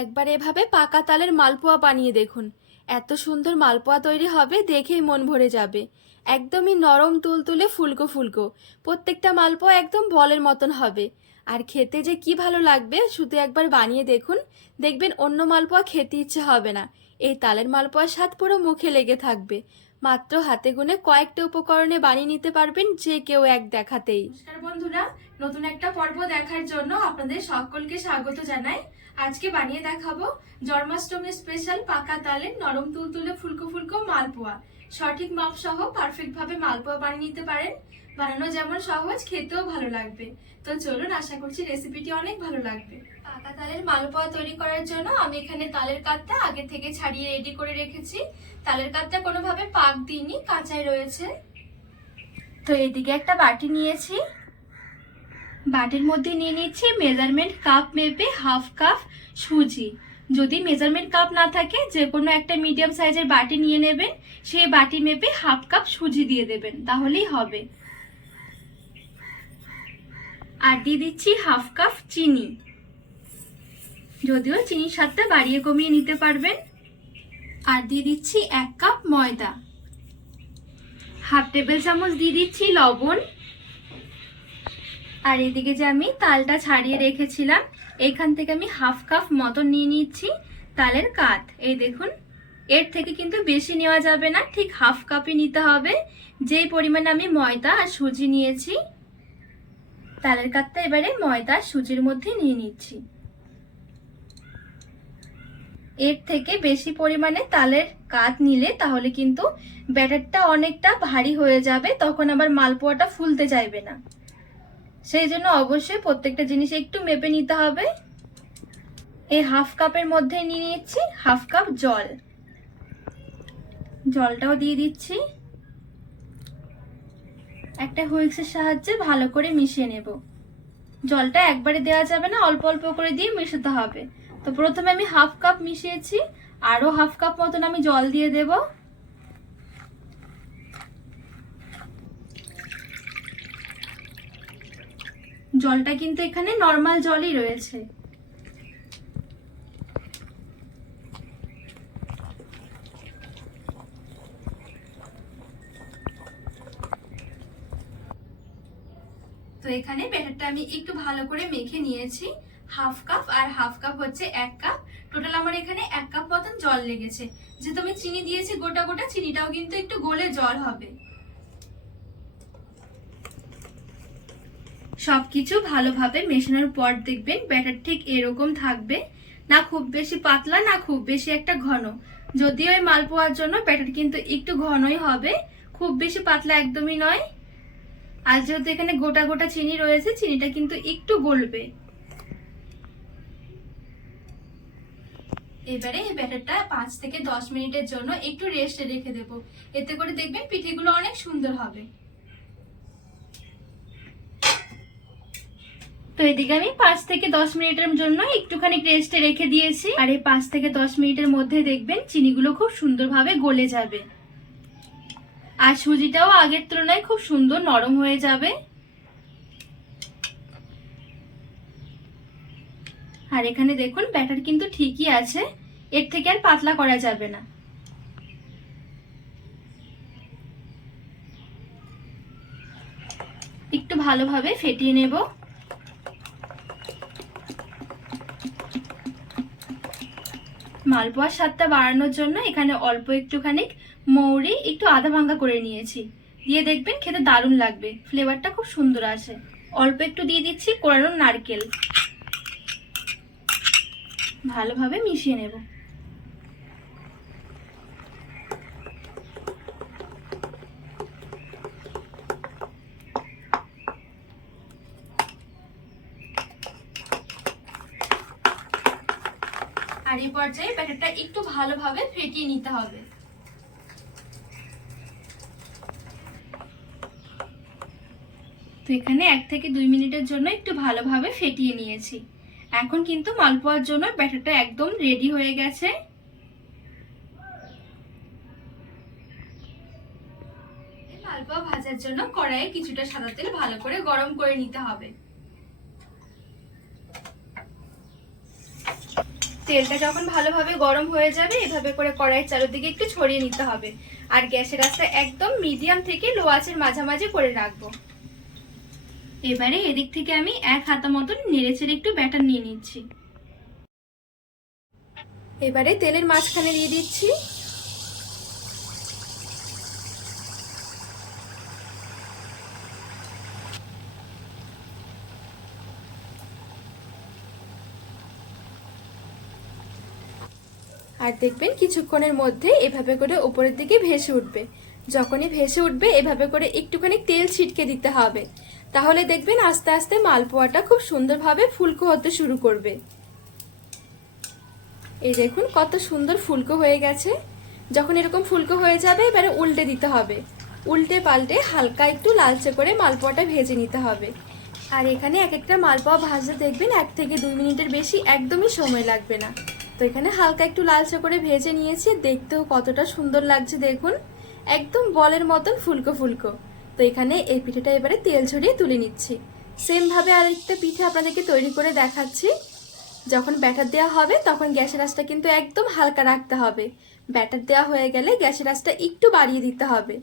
একবার এভাবে পাকা তালের মালপোয়া বানিয়ে দেখুন। এত সুন্দর মালপোয়া তৈরি হবে দেখেই মন ভরে যাবে। একদমই নরম তুলতুলে ফুলকো ফুলকো। প্রত্যেকটা মালপোয়া একদম বলের মতন হবে। আর খেতে যে কি ভালো লাগবে শুধু একবার বানিয়ে দেখুন। দেখবেন অন্য মালপোয়া খেতে ইচ্ছে হবে না। এই তালের মালপোয়ার স্বাদ পুরো মুখে লেগে থাকবে। মাত্র হাতে গুনে কয়েকটা উপকরণে বানিয়ে নিতে পারবেন যে কেউ এক দেখাতেই। নমস্কার বন্ধুরা, নতুন একটা পর্ব দেখার জন্য আপনাদের সকলকে স্বাগত জানাই। আজকে বানিয়ে দেখাবো জন্মাষ্টমী স্পেশাল পাকা তালের নরম তুলতুলে ফুলকো ফুলকো মালপোয়া। সঠিক মাপ সহ পারফেক্ট ভাবে মালপোয়া বানিয়ে নিতে পারেন। বানানো যেমন সহজ, খেতেও ভালো লাগবে। তো চলুন, আশা করছি রেসিপিটি অনেক ভালো লাগবে। পাকা তালের মালপোয়া তৈরি করার জন্য আমি এখানে তালের কাতটা আগে থেকে ছাড়িয়ে রেডি করে রেখেছি। তালের কাতটা কোনোভাবে পাক দিইনি, কাঁচাই রয়েছে। তো এদিকে একটা বাটি নিয়েছি। বাটির মধ্যে নিয়ে নিচ্ছি মেজারমেন্ট কাপ মেপে হাফ কাপ সুজি। যদি মেজারমেন্ট কাপ না থাকে যে কোনো একটা মিডিয়াম সাইজের বাটি নিয়ে নেবেন, সেই বাটি মেপে হাফ কাপ সুজি দিয়ে দেবেন, তাহলেই হবে। আর দিয়ে দিচ্ছি হাফ কাপ চিনি। যদিও চিনির স্বাদটা বাড়িয়ে কমিয়ে নিতে পারবেন। আর দিয়ে দিচ্ছি এক কাপ ময়দা। হাফ টেবিল চামচ দিয়ে দিচ্ছি লবণ। আর এদিকে যে আমি তালটা ছাড়িয়ে রেখেছিলাম এখান থেকে আমি হাফ কাপ মতন নিয়ে নিচ্ছি তালের কাত। এই দেখুন, এর থেকে কিন্তু বেশি নেওয়া যাবে না, ঠিক হাফ কাপই নিতে হবে। যেই পরিমাণে আমি ময়দা আর সুজি নিয়েছি, তালের কাতটা এবারে ময়দা আর সুজির মধ্যে নিয়ে নিচ্ছি। এর থেকে বেশি পরিমাণে তালের কাত নিলে তাহলে কিন্তু ব্যাটারটা অনেকটা ভারী হয়ে যাবে, তখন আবার মালপোয়াটা ফুলতে চাইবে না। সেই জন্য অবশ্যই প্রত্যেকটা জিনিস একটু মেপে নিতে হবে। এই হাফ কাপের মধ্যে নিয়ে নিচ্ছি, হাফ কাপ জল। জলটাও দিয়ে দিচ্ছি। একটা হুইক্সের সাহায্যে ভালো করে মিশিয়ে নেব। জলটা একবারে দেওয়া যাবে না, অল্প অল্প করে দিয়ে মেশাতে হবে। তো প্রথমে আমি হাফ কাপ মিশিয়েছি, আরও হাফ কাপ মতন আমি জল দিয়ে দেব। জলটা কিন্তু এখানে নর্মাল জলই রয়েছে। তো এখানে ব্যাটারটা আমি একটু ভালো করে মেখে নিয়েছি। হাফ কাপ আর হাফ কাপ হচ্ছে এক কাপ। টোটাল আমার এখানে এক কাপ মতন জল লেগেছে। যেহেতু আমি চিনি দিয়েছি, গোটা গোটা চিনিটাও কিন্তু একটু গলে জল হবে। সবকিছু ভালোভাবে মেশানোর পর দেখবেন ব্যাটার ঠিক এরকম থাকবে। না খুব বেশি পাতলা, না খুব বেশি একটা ঘন। যদিও এই মালপোয়ার জন্য ব্যাটার কিন্তু একটু ঘনই হবে, খুব বেশি পাতলা একদমই নয়। আর যেহেতু এখানে গোটা গোটা চিনি রয়েছে, চিনিটা কিন্তু একটু গলবে। এবারে এই ব্যাটারটা পাঁচ থেকে দশ মিনিটের জন্য একটু রেস্টে রেখে দেবো। এতে করে দেখবেন পিঠেগুলো অনেক সুন্দর হবে। তো এদিকে আমি পাঁচ থেকে দশ মিনিটের জন্য একটুখানি রেস্টে রেখে দিয়েছি। আর এই পাঁচ থেকে দশ মিনিটের মধ্যে দেখবেন চিনিগুলো খুব সুন্দরভাবে গলে যাবে। আর সুজিটাও আগের তুলনায় খুব সুন্দর নরম হয়ে যাবে। আর এখানে দেখুন ব্যাটার কিন্তু ঠিকই আছে। এর থেকে আর পাতলা করা যাবে না। একটু ভালোভাবে ফেটিয়ে নেব। মালপোয়ার স্বাদটা বাড়ানোর জন্য এখানে অল্প একটুখানি মৌরি, একটু আধা ভাঙ্গা করে নিয়েছি। দিয়ে দেখবেন খেতে দারুণ লাগবে। ফ্লেভারটা খুব সুন্দর আসে। অল্প একটু দিয়ে দিচ্ছি কোরানো নারকেল। ভালোভাবে মিশিয়ে নেব। পর্যায়ে ব্যাটারটা একটু ভালোভাবে ফেটিয়ে নিতে হবে। এখানে এক থেকে দুই মিনিটের জন্য একটু ভালোভাবে ফেটিয়ে নিয়েছি। এখন কিন্তু মালপোয়ার জন্য ব্যাটারটা একদম রেডি হয়ে গেছে। মালপোয়া ভাজার জন্য কড়াইয়ে কিছুটা সাদা তেল ভালো করে গরম করে নিতে হবে। তেলটা যখন ভালোভাবে গরম হয়ে যাবে, এভাবে করে কড়াইয়ের চারোদিকে একটু ছড়িয়ে নিতে হবে। আর গ্যাসের আঁচটা একদম মিডিয়াম থেকে লো আঁচের মাঝামাঝি করে রাখব। এবারে এদিক থেকে আমি এক হাতা মতন নেড়ে চেড়ে একটু ব্যাটার নিয়ে নিচ্ছি। এবারে তেলের মাঝখানে দিয়ে দিচ্ছি। আর দেখবেন কিছুক্ষণের মধ্যে এভাবে করে উপরের দিকে ভেসে উঠবে। যখনই ভেসে উঠবে, এভাবে করে একটুখানি তেল ছিটকে দিতে হবে। তাহলে দেখবেন আস্তে আস্তে মালপোয়াটা খুব সুন্দরভাবে ফুলকো হতে শুরু করবে। এই দেখুন কত সুন্দর ফুলকো হয়ে গেছে। যখন এরকম ফুলকো হয়ে যাবে, এবারে উল্টে দিতে হবে। উল্টে পাল্টে হালকা একটু লালচে করে মালপোয়াটা ভেজে নিতে হবে। আর এখানে এক একটা মালপোয়া ভাজতে দেখবেন এক থেকে দুই মিনিটের বেশি একদমই সময় লাগবে না। তো এখানে হালকা একটু লালচে করে ভেজে নিয়েছি। দেখতেও কতটা সুন্দর লাগছে দেখুন। একদম বলের মতন ফুলকো ফুলকো। তো এখানে এই পিঠেটা এবারে তেল ছড়িয়ে তুলে নিচ্ছি। সেমভাবে আরেকটা পিঠে আপনাদেরকে তৈরি করে দেখাচ্ছি। যখন ব্যাটার দেওয়া হবে, তখন গ্যাসের আঁচটা কিন্তু একদম হালকা রাখতে হবে। ব্যাটার দেওয়া হয়ে গেলে গ্যাসের আঁচটা একটু বাড়িয়ে দিতে হবে।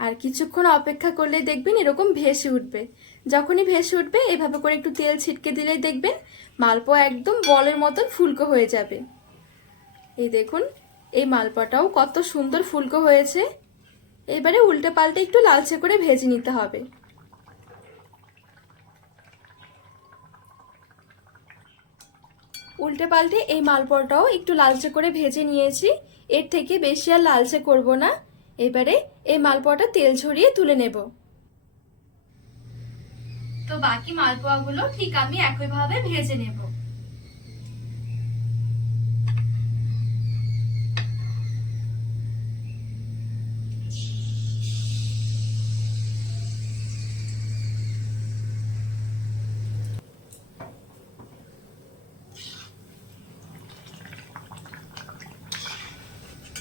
আর কিছুক্ষণ অপেক্ষা করলে দেখবেন এরকম ভেসে উঠবে। যখনই ভেসে উঠবে, এভাবে করে একটু তেল ছিটকে দিলেই দেখবেন মালপোয়া একদম বলের মতন ফুলকো হয়ে যাবে। এই দেখুন, এই মালপোয়াটাও কত সুন্দর ফুলকো হয়েছে। এবারে উল্টে পাল্টে একটু লালচে করে ভেজে নিতে হবে। উল্টে পাল্টে এই মালপোয়াটাও একটু লালচে করে ভেজে নিয়েছি। এর থেকে বেশি আর লালচে করব না। এবারে এই মালপোয়াটা তেল ছড়িয়ে তুলে নেব। তো বাকি মালপোয়াগুলো ঠিক আমি একইভাবে ভেজে নেব।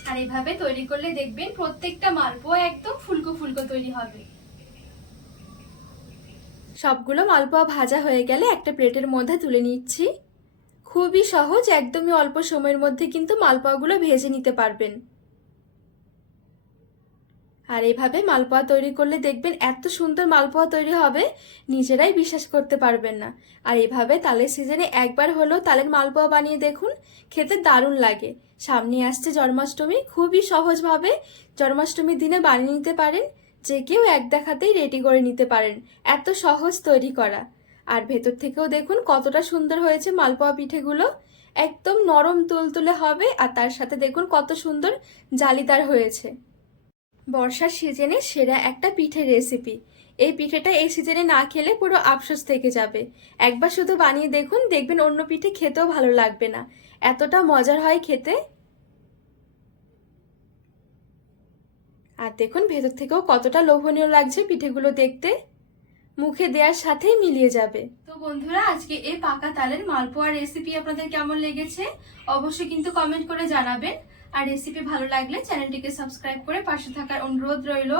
আর এভাবে তৈরি করলে দেখবেন প্রত্যেকটা মালপোয়া একদম ফুলকো ফুলকো তৈরি হবে। সবগুলো মালপোয়া ভাজা হয়ে গেলে একটা প্লেটের মধ্যে তুলে নিচ্ছি। খুবই সহজ, একদমই অল্প সময়ের মধ্যে কিন্তু মালপোয়াগুলো ভেজে নিতে পারবেন। আর এভাবে মালপোয়া তৈরি করলে দেখবেন এত সুন্দর মালপোয়া তৈরি হবে, নিজেরাই বিশ্বাস করতে পারবেন না। আর এভাবে তালের সিজনে একবার হলেও তালের মালপোয়া বানিয়ে দেখুন, খেতে দারুণ লাগে। সামনে আসছে জন্মাষ্টমী, খুবই সহজভাবে জন্মাষ্টমীর দিনে বানিয়ে নিতে পারেন। যে কেউ এক দেখাতেই রেডি করে নিতে পারেন। এত সহজ তৈরি করা। আর ভেতর থেকেও দেখুন কতটা সুন্দর হয়েছে মালপোয়া পিঠেগুলো। একদম নরম তুলতুলে হবে আর তার সাথে দেখুন কত সুন্দর জালিদার হয়েছে। বর্ষার সিজনে সেরা একটা পিঠের রেসিপি এই পিঠেটা এই সিজনে না খেলে পুরো আফসোস থেকে যাবে। একবার শুধু বানিয়ে দেখুন, দেখবেন অন্য পিঠে খেতেও ভালো লাগবে না। এতটা মজার হয় খেতে। আর দেখুন ভেতর থেকেও কতটা লোভনীয় লাগছে পিঠেগুলো দেখতে। মুখে দেওয়ার সাথেই মিলিয়ে যাবে। তো বন্ধুরা, আজকে এই পাকা তালের মালপোয়া রেসিপি আপনাদের কেমন লেগেছে অবশ্যই কিন্তু কমেন্ট করে জানাবেন। আর রেসিপি ভালো লাগলে চ্যানেলটিকে সাবস্ক্রাইব করে পাশে থাকার অনুরোধ রইল।